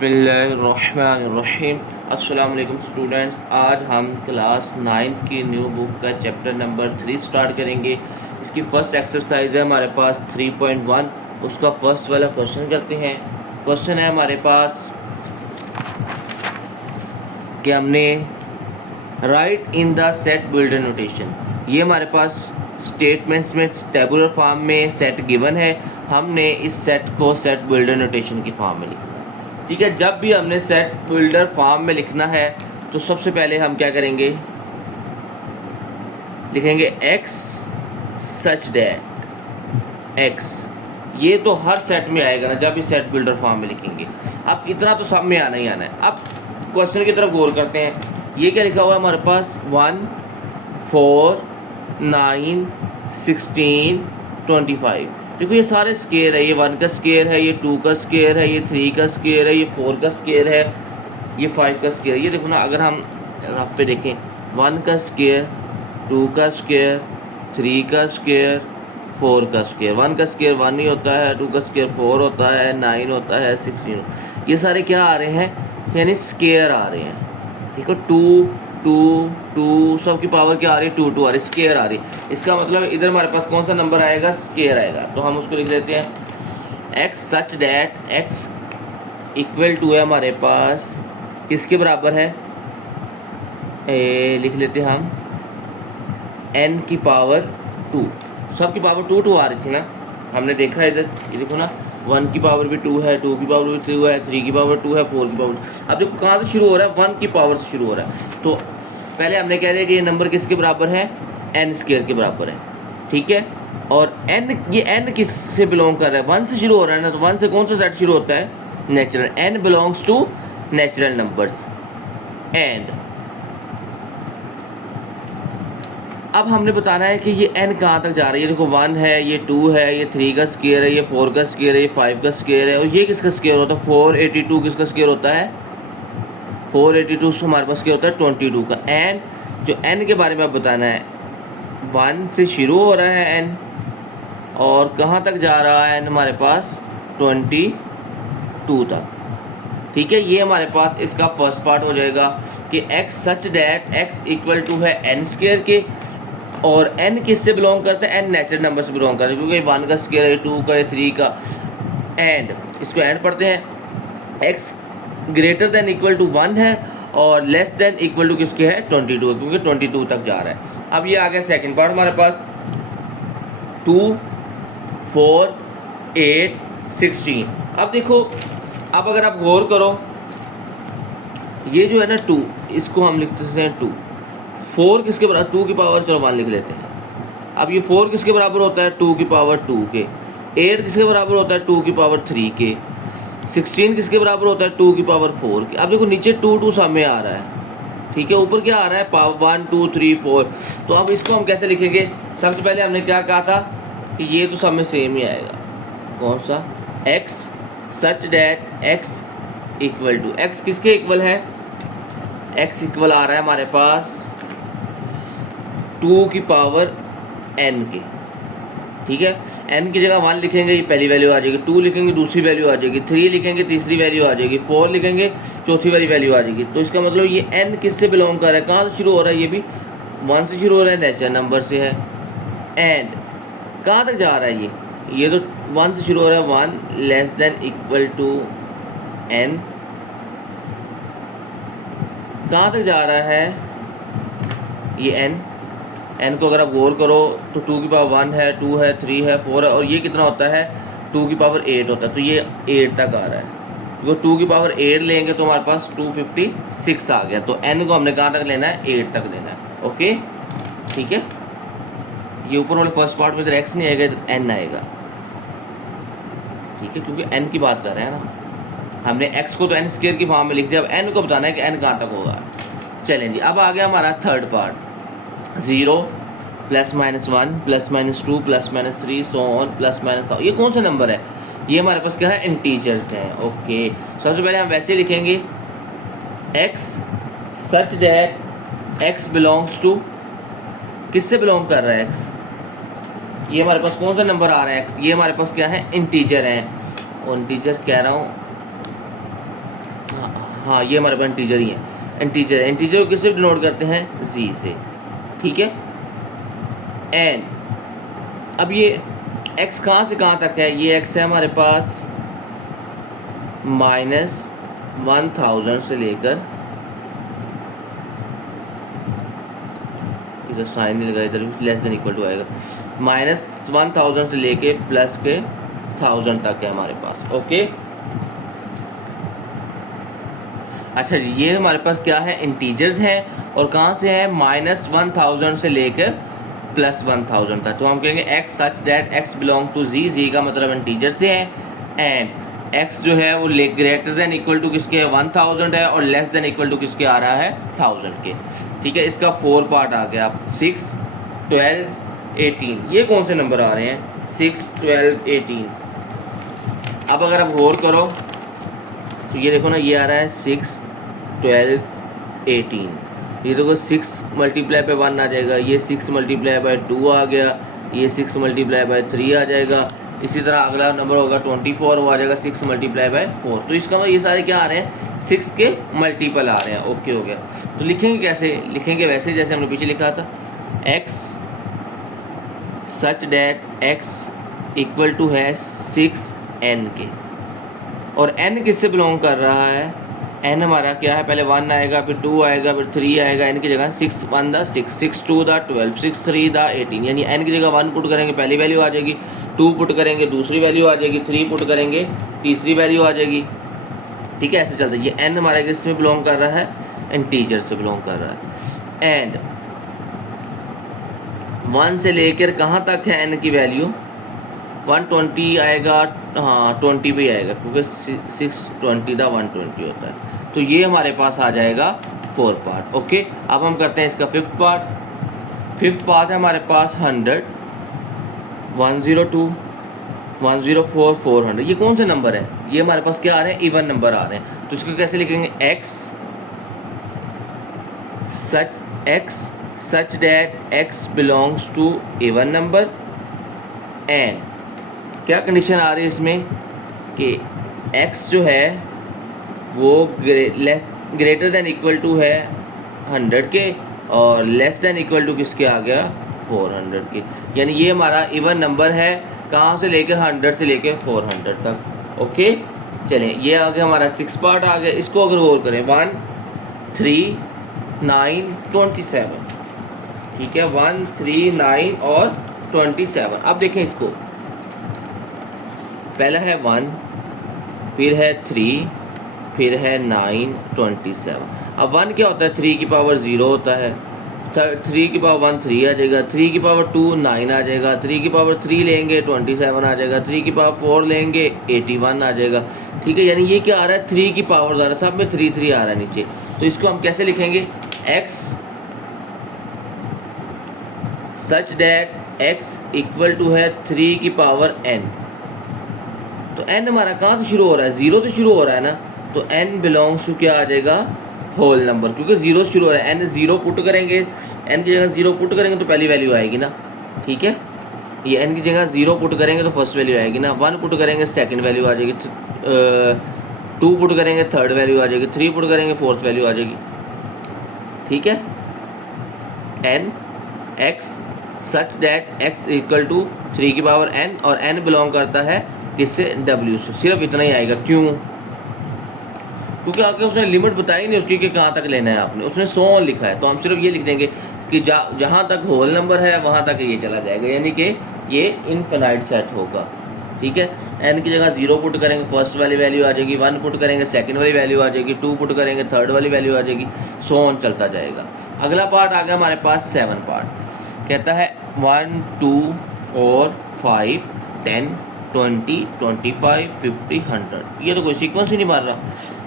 बिस्मिल्लाहिर्रहमानिर्रहीम। अस्सलाम वालेकुम स्टूडेंट्स, आज हम क्लास 9 की न्यू बुक का चैप्टर नंबर 3 स्टार्ट करेंगे। इसकी फर्स्ट एक्सरसाइज है हमारे पास 3.1। उसका फर्स्ट वाला क्वेश्चन करते हैं। क्वेश्चन है हमारे पास कि हमने right in the set builder notation. ये हमारे पास स्टेटमेंट्स में टेबुलर फॉर्म में सेट गिवन है। हमने इस सेट को सेट बिल्डर नोटेशन की फॉर्म में लिखा। ठीक है, जब भी हमने सेट बिल्डर फॉर्म में लिखना है तो सबसे पहले हम क्या करेंगे, लिखेंगे एक्स सच दैट एक्स। ये तो हर सेट में आएगा ना जब भी सेट बिल्डर फॉर्म में लिखेंगे। अब इतना तो सब में आना ही आना है। अब क्वेश्चन की तरफ गौर करते हैं। ये क्या लिखा हुआ है हमारे पास 1 4 9 16 25। देखो ये सारे स्केयर है। ये 1 का स्केयर है, ये 2 का स्केयर है, ये 3 का स्केयर है, ये 4 का स्केयर है, ये 5 का स्केयर। ये देखो ना, अगर हम रफ पे देखें 1 का स्केयर, 2 का स्केयर, 3 का स्केयर, 4 का स्केयर। 1 का स्केयर 1 ही होता है, 2 का स्केयर 4 होता है, 9 होता है, 16। ये सारे क्या आ रहे हैं, यानी स्केयर आ रहे हैं। देखो 2 2 2 सब की पावर क्या आ रही है, 2 2 आ रही, स्केयर आ रही। इसका मतलब इधर हमारे पास कौन सा नंबर आएगा, स्केयर आएगा। तो हम उसको लिख लेते हैं x such that x equal to है हमारे पास किसके बराबर है, लिख लेते हैं हम n की पावर 2। सब की पावर 2 2 आ रही थी ना, हमने देखा इधर। ये देखो ना, 1 की पावर भी 2 है, 2 की पावर भी 2 है, 3 की पावर 2 है, 4 की पावर। अब देखो कहाँ से शुरू हो रहा है, 1 की पावर से शुरू हो रहा है। तो पहले हमने कह दिया कि ये नंबर किसके बराबर है, n स्क्वायर के बराबर है। ठीक है, और n, ये n किस से बिलोंग कर रहा है, 1 से शुरू हो रहा है ना। तो 1 से कौन सा सेट शुरू होता है, natural. n belongs to natural numbers. And अब हमने बताना है कि ये n कहाँ तक जा रही है। देखो 1 है, ये 2 है, ये 3 का स्क्वायर है, ये 4 का स्क्वायर है, ये 5 का स्क्वायर है, और ये किसका स्क्वायर होता है, 482 किसका स्क्वायर होता है, 482 से हमारे पास क्या होता है 22 का। एन जो n के बारे में अब बताना है, 1 से शुरू हो रहा है n और कहाँ तक जा रहा है n हमारे पास 22 तक। ठीक है, ये हमारे पास इसका फर्स्ट पार्ट हो जाएगा कि x such that x equal to है n स्क्वायर के, और n किससे बिलोंग करता है, n नेचुरल नंबर से बिलोंग करता है, क्योंकि 1 का स्क्वायर है, 2 का है, 3 का। एंड इसको एंड पढ़ते हैं, x greater than equal to 1 है और लेस देन इक्वल टू किसके है 22, क्योंकि 22 तक जा रहा है। अब ये आ गया सेकंड पार्ट हमारे पास 2 4 8 16। अब देखो, अब अगर आप गौर करो, ये जो है ना 2, इसको हम लिखते हैं 2। 4 किसके बराबर, 2 की पावर, चलो 1 लिख लेते हैं। अब ये 4 किसके बराबर होता है, 2 की पावर 2 के। 8 किसके बराबर होता है, 2 की पावर 3 के। 16 किसके बराबर होता है, 2 की पावर 4 के। अब देखो नीचे 2 2 सामने आ रहा है। ठीक है, ऊपर क्या आ रहा है, पावर 1 2 3 4। तो अब इसको हम कैसे लिखेंगे, सबसे पहले हमने क्या कहा था कि ये तो सब में सेम ही आएगा। कौन सा, x such that x equal to, x किसके इक्वल है, एक्स इक्वल आ रहा है हमारे पास 2 की पावर n के। ठीक है, n की जगह 1 लिखेंगे, ये पहली वैल्यू आ जाएगी, 2 लिखेंगे दूसरी वैल्यू आ जाएगी, 3 लिखेंगे तीसरी वैल्यू आ जाएगी, 4 लिखेंगे चौथी वाली वैल्यू आ जाएगी। तो इसका मतलब ये n किससे बिलोंग कर रहा है, कहाँ से शुरू हो रहा है, ये भी 1 से शुरू हो रहा है, नेचुरल नंबर से है। एंड कहाँ तक जा रहा है, ये तो 1 से शुरू हो रहा है, 1 less than equal to n। कहाँ तक जा रहा है ये n को अगर आप गौर करो तो 2 की पावर 1 है, 2 है, 3 है, 4 है, और ये कितना होता है 2 की पावर 8 होता है। तो ये 8 तक आ रहा है। तो 2 की पावर 8 लेंगे तो हमारे पास 256 आ गया। तो n को हमने कहाँ तक लेना है, 8 तक लेना है। ओके, ठीक है, ये ऊपर वाले फर्स्ट पार्ट में इधर x नहीं आएगा, इधर n आएगा। ठीक है, क्योंकि n की बात कर रहे हैं ना, हमने x को तो n स्क्वायर की फॉर्म में लिख दिया। अब n को बताना है कि n कहाँ तक होगा। चलें जी, अब आ गया हमारा third part, 0 plus minus 1 plus minus 2 plus minus 3 so on plus minus. ये कौन सा नंबर है, ये हमारे पास क्या है, इंटीजर्स हैं। ओके, सबसे पहले हम वैसे लिखेंगे x such that x belongs to, किससे बिलोंग कर रहा है x, ये हमारे पास कौन सा नंबर आ रहा है x, ये हमारे पास क्या है, इंटीजर है। और इंटीजर कह रहा हूँ हाँ ये हमारे पास इंटीजर ही है, इंटीजर को किससे डिनोट करते हैं, जी से, ठीक है। एंड अब ये x कहाँ से कहाँ तक है, ये x है हमारे पास -1000 से लेकर, इधर साइन नहीं लगा, इधर लेस देन इक्वल टू आएगा, -1000 से लेके प्लस के 1000 तक है हमारे पास, ओके। अच्छा जी, ये हमारे पास क्या है, इंटीजर्स हैं, और कहाँ से है, -1000 से लेकर +1000 तक। तो हम कहेंगे x such that x belong to z का मतलब इंटीजर से है, एंड x जो है वो ग्रेटर देन इक्वल टू किसके 1000 है, और लेस देन इक्वल टू किसके आ रहा है, 1000 के, ठीक है। इसका 4 पार्ट आ गया, 6, 12, 18, ये कौन से नंबर आ रहे हैं, 6, 12, 18। अब अगर आप गौर करो तो ये देखो ना, ये आ रहा है 6, 12, 18, ये देखो 6 मल्टीप्लाई बाय 1 आ जाएगा, ये 6 मल्टीप्लाई बाय 2 आ गया, ये 6 मल्टीप्लाई बाय 3 आ जाएगा, इसी तरह अगला नंबर होगा 24, वो आ जाएगा 6 मल्टीप्लाई बाय 4। तो इसका मतलब ये सारे क्या आ रहे हैं, 6 के मल्टीपल आ रहे हैं, ओके हो गया। तो लिखेंगे कैसे, लिखेंगे वैसे जैसे हमने पीछे लिखा था, x such that x equal to है 6n के, और n किससे बिलोंग कर रहा है, n हमारा क्या है, पहले 1 आएगा, फिर 2 आएगा, फिर 3 आएगा, n की जगह 6 1 द 6, 6 2 द 12, 6 3 द 18, यानी n की जगह 1 पुट करेंगे पहली वैल्यू आ जाएगी, 2 पुट करेंगे दूसरी वैल्यू आ जाएगी, 3 पुट करेंगे तीसरी वैल्यू आ जाएगी, ठीक है। ऐसे चलता है। ये n हमारा किस में बिलोंग कर रहा है, इंटीजर से बिलोंग कर रहा है, एंड 1 से लेकर कहाँ तक है n की वैल्यू, 120 आएगा, हाँ 20 भी आएगा, क्योंकि 620 दा 120 होता है। तो ये हमारे पास आ जाएगा 4 पार्ट, ओके। अब हम करते हैं इसका 5th पार्ट। 5th पार्ट है हमारे पास 100, 102, 104, 400। ये कौन से नंबर है, ये हमारे पास क्या आ रहे हैं, इवन नंबर आ रहे हैं। तो इसको कैसे लिखेंगे, x such that x belongs to even number, and क्या कंडीशन आ रही है इसमें कि x जो है वो ग्रेटर देन इक्वल टू है 100 के, और लेस देन इक्वल टू किसके आ गया, 400 के, यानी ये हमारा इवन नंबर है, कहाँ से लेकर 100 से लेकर 400 तक, ओके। चलें, ये आ गया हमारा 6 पार्ट आ गया। इसको अगर गौर करें, 1, 3, 9, 27, ठीक है, 1, 3, 9 और 27। अब देखें इसको, पहला है 1, फिर है 3, फिर है 9, 27। अब 1 क्या होता है, 3 की पावर 0 होता है, 3 की पावर 1 3 आ जाएगा, 3 की पावर 2 9 आ जाएगा, 3 की पावर 3 लेंगे 27 आ जाएगा, 3 की पावर 4 लेंगे 81 आ जाएगा, ठीक है। यानी ये क्या आ रहा है, 3 की पावर आ रहा है, सब में 3 3 आ रहा है नीचे। तो इसको हम कैसे लिखेंगे, x such that x equal to है 3 की पावर n। तो n हमारा कहाँ से शुरू हो रहा है, 0 से शुरू हो रहा है ना, तो n बिलोंग्स टू क्या आ जाएगा, होल नंबर, क्योंकि 0 से शुरू हो रहा है। n 0 पुट करेंगे, n की जगह 0 पुट करेंगे तो पहली वैल्यू आएगी ना, ठीक है। ये n की जगह 0 पुट करेंगे तो फर्स्ट वैल्यू आएगी ना, 1 पुट करेंगे सेकंड वैल्यू आ जाएगी, 2 पुट करेंगे थर्ड वैल्यू आ जाएगी, 3 पुट करेंगे फोर्थ वैल्यू आ जाएगी, ठीक है। n x such that x equal to 3 की पावर n, और n बिलोंग करता है किससे, w से। सिर्फ इतना ही आएगा, क्यों, क्योंकि आगे उसने लिमिट बताई नहीं उसकी कि कहाँ तक लेना है आपने, उसने 100 लिखा है, तो हम सिर्फ ये लिख देंगे कि जहाँ तक होल नंबर है वहाँ तक ये चला जाएगा, यानी कि ये इनफिनाइट सेट होगा, ठीक है। n की जगह 0 पुट करेंगे फर्स्ट वाली वैल्यू आ जाएगी, 1 पुट करेंगे सेकंड वाली वैल्यू आ जाएगी, 2 पुट करेंगे थर्ड वाली वैल्यू आ जाएगी, सो ऑन चलता जाएगा। अगला पार्ट आ गया हमारे पास 7 पार्ट, कहता है 1 2 4 5 10 20 25 50 100। ये तो कोई सीक्वेंस ही नहीं मार रहा।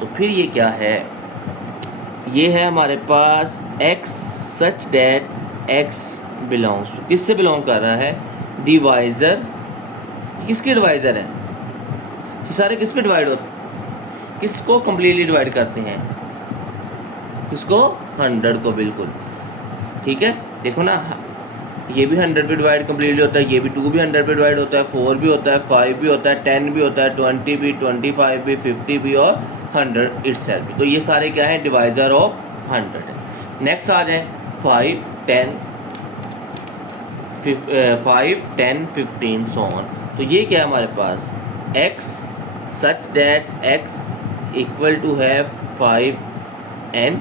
तो फिर ये क्या है, ये है हमारे पास x such that x belongs to, किससे बिलोंग कर रहा है, डिवाइजर। किसके डिवाइजर है, ये सारे किस पे डिवाइड होते, किसको कम्प्लीटली डिवाइड करते हैं, किसको, 100 को, बिल्कुल, ठीक है। देखो ना, ये भी 100 पे डिवाइड कम्प्लीटली होता है, ये भी 2 भी 100 पे डिवाइड होता है, 4 भी होता है, 5 भी होता है, 10 भी होता है, 20 भी, 25 भी, 50 भी और 100 itself। तो ये सारे क्या है, डिवाइजर ऑफ 100 है। नेक्स्ट आ जाए 5, 10, 15 सो ऑन। तो ये क्या है हमारे पास, x such that x equal to है 5n,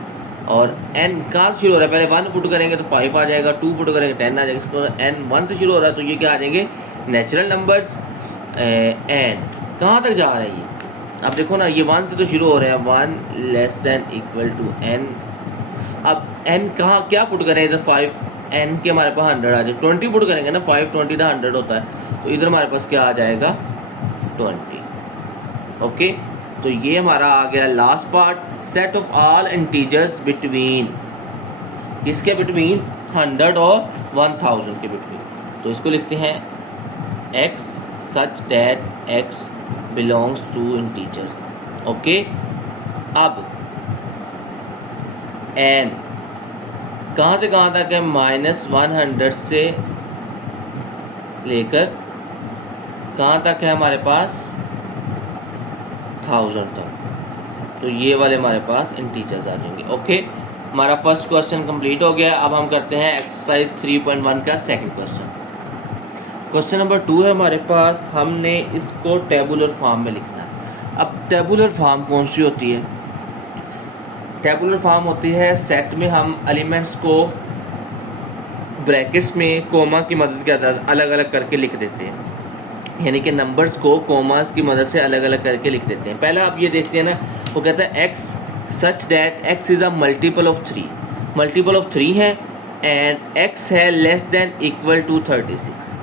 और n कहाँ से शुरू हो रहा है, पहले 1 पुट करेंगे तो 5 आ जाएगा, 2 पुट करेंगे 10 आ जाएगा, इसको n 1 से शुरू हो रहा है तो ये क्या आ जाएंगे, नेचुरल नंबर्स। एंड कहाँ तक जा रहा है ये, अब देखो ना, ये 1 से तो शुरू हो रहे हैं, 1 less than equal to n। अब n कहाँ क्या पुट करें, इधर 5 n के हमारे पास 100 आ जाए, 20 पुट करेंगे ना, 5 20 का 100 होता है, तो इधर हमारे पास क्या आ जाएगा 20। ओके, तो ये हमारा आ गया last part, set of all integers between, किसके बिटवीन, 100 और 1000 के बिटवीन। तो इसको लिखते हैं x such that x belongs to integers. Okay, अब n कहाँ से कहाँ तक है, -100 से लेकर कहाँ तक है हमारे पास, 1000 तक। तो ये वाले हमारे पास इंटीजर्स आ जाएंगे। ओके, हमारा फर्स्ट क्वेश्चन कंप्लीट हो गया। अब हम करते हैं एक्सरसाइज 3.1 का सेकंड क्वेश्चन। क्वेश्चन नंबर 2 है हमारे पास, हमने इसको टेबुलर फॉर्म में लिखना है। अब टेबुलर फॉर्म कौन सी होती है, टेबुलर फॉर्म होती है सेट में हम एलिमेंट्स को ब्रैकेट्स में कोमा की मदद के अलग अलग करके लिख देते हैं, यानी कि नंबर्स को कोमास की मदद से अलग अलग करके लिख देते हैं। पहला आप ये देखते हैं ना, वो कहता है x such that x is a multiple of 3, multiple of 3 है, एंड x है less than equal to 36,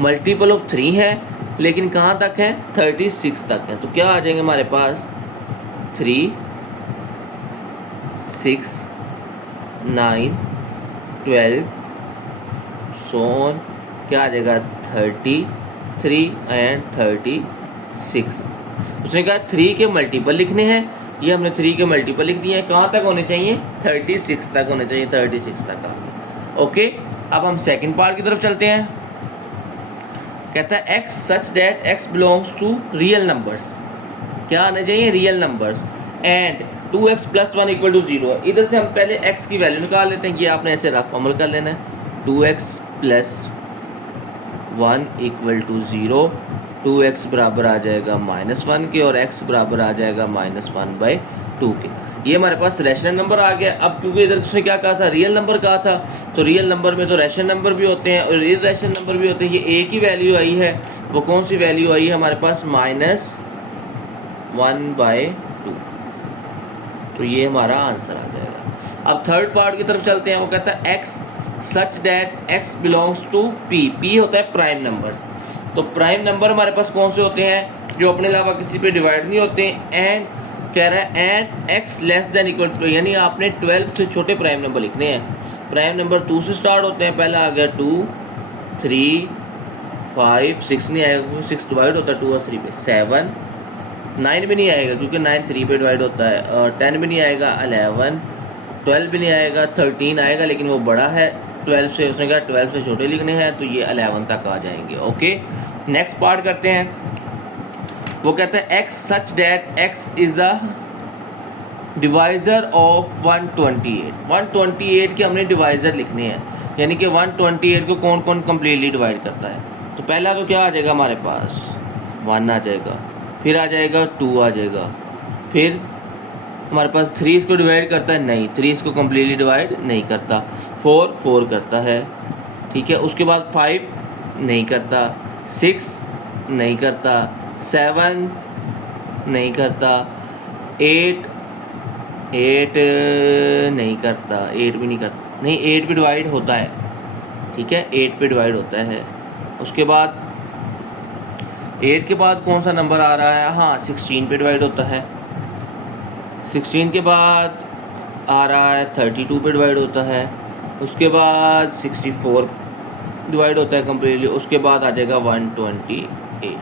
multiple of 3 है लेकिन कहाँ तक है, 36 तक है। तो क्या आ जाएंगे हमारे पास, 3, 6, 9, 12 सो ऑन, क्या आ जाएगा 33 एंड 36। उसने कहा 3 के मल्टीपल लिखने हैं, ये हमने 3 के मल्टीपल लिख दिए हैं, कहाँ तक होने चाहिए, 36 तक होने चाहिए, 36 तक आ गए। ओके, अब हम सेकंड पार्ट की तरफ चलते हैं। कहता है x such that x belongs to real numbers, क्या आना चाहिए, रियल नंबर्स, एंड 2x + 1 = 0। इधर से हम पहले x की वैल्यू निकाल लेते हैं, ये आपने ऐसे रफ फॉर्मूल कर लेना है, 2x + 1 = 0, 2x बराबर आ जाएगा -1 के, और x बराबर आ जाएगा -1/2 के। ये हमारे पास रैशनल नंबर आ गया। अब क्योंकि इधर उसने क्या कहा था, रियल नंबर कहा था, तो रियल नंबर में तो रैशनल नंबर भी होते हैं और इर्रेशनल नंबर भी होते हैं। ये a की वैल्यू आई है, वो कौन सी वैल्यू आई है हमारे पास, -1/2। तो ये हमारा आंसर आ जाएगा। अब थर्ड पार्ट की तरफ चलते हैं। वो कहता है x such that x belongs to p, p होता है प्राइम नंबर्स। तो प्राइम नंबर हमारे पास कौन से होते हैं, जो अपने अलावा किसी पे डिवाइड नहीं होते। एंड कह रहा है and x less than equal to, यानी आपने 12 से छोटे प्राइम नंबर लिखने हैं। प्राइम नंबर 2 से स्टार्ट होते हैं, पहला आ गया 2, 3, 5, 6 नहीं आएगा क्योंकि 6 डिवाइड होता है 2 और 3 पे, 7, 9 भी नहीं आएगा क्योंकि 9 3 पे डिवाइड होता है, और 10 भी नहीं आएगा, 11, 12 भी नहीं आएगा, 13 आएगा लेकिन वो बड़ा है 12 से, उसने कहा 12 से छोटे लिखने हैं, तो ये 11 तक आ जाएंगे। ओके, नेक्स्ट पार्ट करते हैं। वो कहते हैं x such that x is a divisor of 128। 128 के हमने डिवाइज़र लिखने हैं, यानी कि 128 को कौन कौन कम्प्लीटली डिवाइड करता है। तो पहला तो क्या आ जाएगा हमारे पास, 1 आ जाएगा, फिर आ जाएगा 2 आ जाएगा, फिर हमारे पास 3 इसको डिवाइड करता है, नहीं 3 इसको कम्प्लीटली डिवाइड नहीं करता, 4 करता है, ठीक है। उसके बाद 5 नहीं करता, 6 नहीं करता, 7 नहीं करता, 8 नहीं करता, 8 भी नहीं करता, नहीं 8 पे डिवाइड होता है, ठीक है, 8 पे डिवाइड होता है। उसके बाद 8 के बाद कौन सा नंबर आ रहा है, हाँ 16 पे डिवाइड होता है। 16 के बाद आ रहा है 32 पे डिवाइड होता है। उसके बाद 64 डिवाइड होता है कम्प्लीटली। उसके बाद आ जाएगा 128।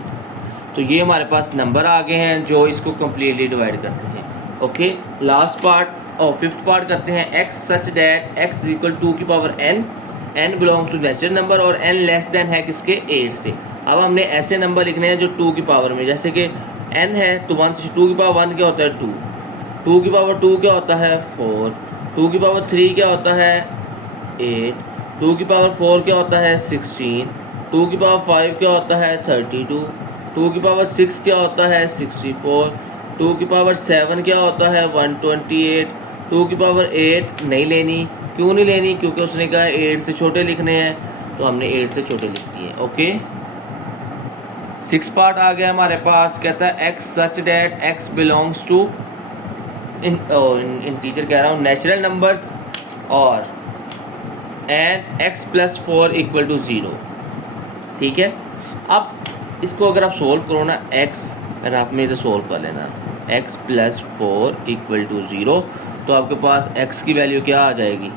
तो ये हमारे पास नंबर आ गए हैं जो इसको कम्प्लीटली डिवाइड करते हैं। ओके, लास्ट पार्ट और फिफ्थ पार्ट करते हैं। x such that x equal 2 की power n, n belongs to natural number और n लेस देन है किसके, 8 से। अब हमने ऐसे नंबर लिखने हैं जो 2 की पावर में, जैसे कि n है तो 1 से 2 की पावर 1 क्या होता है 2, 2 की पावर 2 क्या होता है 4, 2 की पावर 3 क्या होता है 8, 2 की पावर 4 क्या होता है 16, 2 की पावर 5 क्या होता है 32, 2 की पावर 6 क्या होता है 64, 2 की पावर 7 क्या होता है 128, 2 की पावर 8 नहीं लेनी। क्यों नहीं लेनी? क्योंकि उसने कहा 8 से छोटे लिखने हैं, तो हमने 8 से छोटे लिख दिए। ओके, 6 पार्ट आ गया हमारे पास। कहता है x such that x belongs to integer कह रहा हूँ नेचुरल नंबर्स और and x plus 4 equal to 0। ठीक है, अब इसको अगर आप सोल्व करो ना, एक्स अगर आप में इधर सोल्व कर लेना एक्स प्लस 4 इक्वल टू 0, तो आपके पास x की वैल्यू क्या आ जाएगी,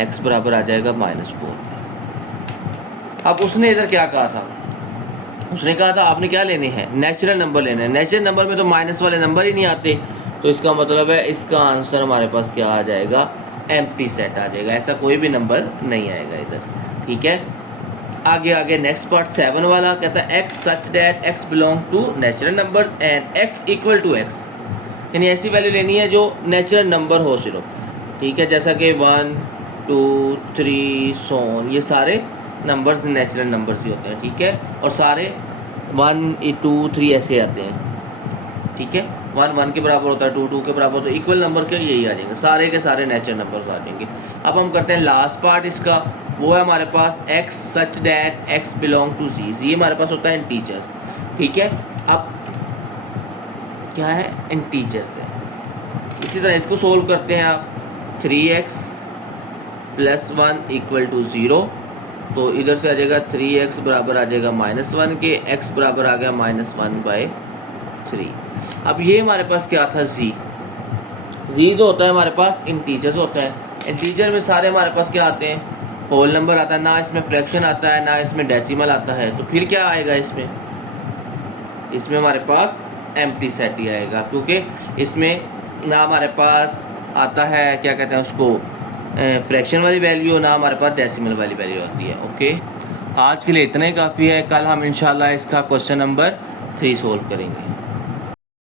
x बराबर आ जाएगा -4। अब उसने इधर क्या कहा था, उसने कहा था आपने क्या लेने हैं, नेचुरल नंबर लेने हैं। नेचुरल नंबर में तो माइनस वाले नंबर ही नहीं आते, तो इसका मतलब है इसका आंसर हमारे पास क्या आ जाएगा, एम्प्टी सेट आ जाएगा, ऐसा कोई भी नंबर नहीं आएगा इधर। ठीक है, आगे नेक्स्ट पार्ट 7 वाला कहता है x such that x belong to natural numbers and x equal to x, यानी ऐसी वैल्यू लेनी है जो नेचुरल नंबर हो सिर्फ। ठीक है, जैसा कि 1 2 3 सोन, ये सारे नंबर्स नेचुरल नंबर्स ही होते हैं। ठीक है, और सारे 1 2 3 ऐसे आते हैं। ठीक है, 1 1 के बराबर होता है, 2 2 के बराबर होता है, इक्वल नंबर के यही आ जाएंगे, सारे के सारे नेचुरल नंबर्स आ जाएंगे। अब हम करते हैं लास्ट पार्ट इसका, वो है हमारे पास x such that x belong to G. G हमारे पास होता है इंटीजर्स। ठीक है, अब क्या है, इंटीजर्स है। इसी तरह इसको सोल्व करते हैं आप, 3x प्लस 1 इक्वल टू 0, तो इधर से आ जाएगा 3x बराबर आ जाएगा -1 के, x बराबर आ गया -1/3। अब ये हमारे पास क्या था, जी जो होता है हमारे पास इंटीजर्स होता है। इंटीजर में सारे हमारे पास क्या आते हैं, होल नंबर आता है, ना इसमें फ्रैक्शन आता है ना इसमें डेसिमल आता है, तो फिर क्या आएगा इसमें हमारे पास एम्प्टी सेट ही आएगा, क्योंकि इसमें ना हमारे पास आता है क्या कहते हैं उसको, फ्रैक्शन वाली वैल्यू, ना हमारे पास डेसिमल वाली वैल्यू होती है। ओके, आज के लिए इतना ही काफ़ी है, कल हम इंशाल्लाह इसका क्वेश्चन नंबर 3 सोल्व करेंगे।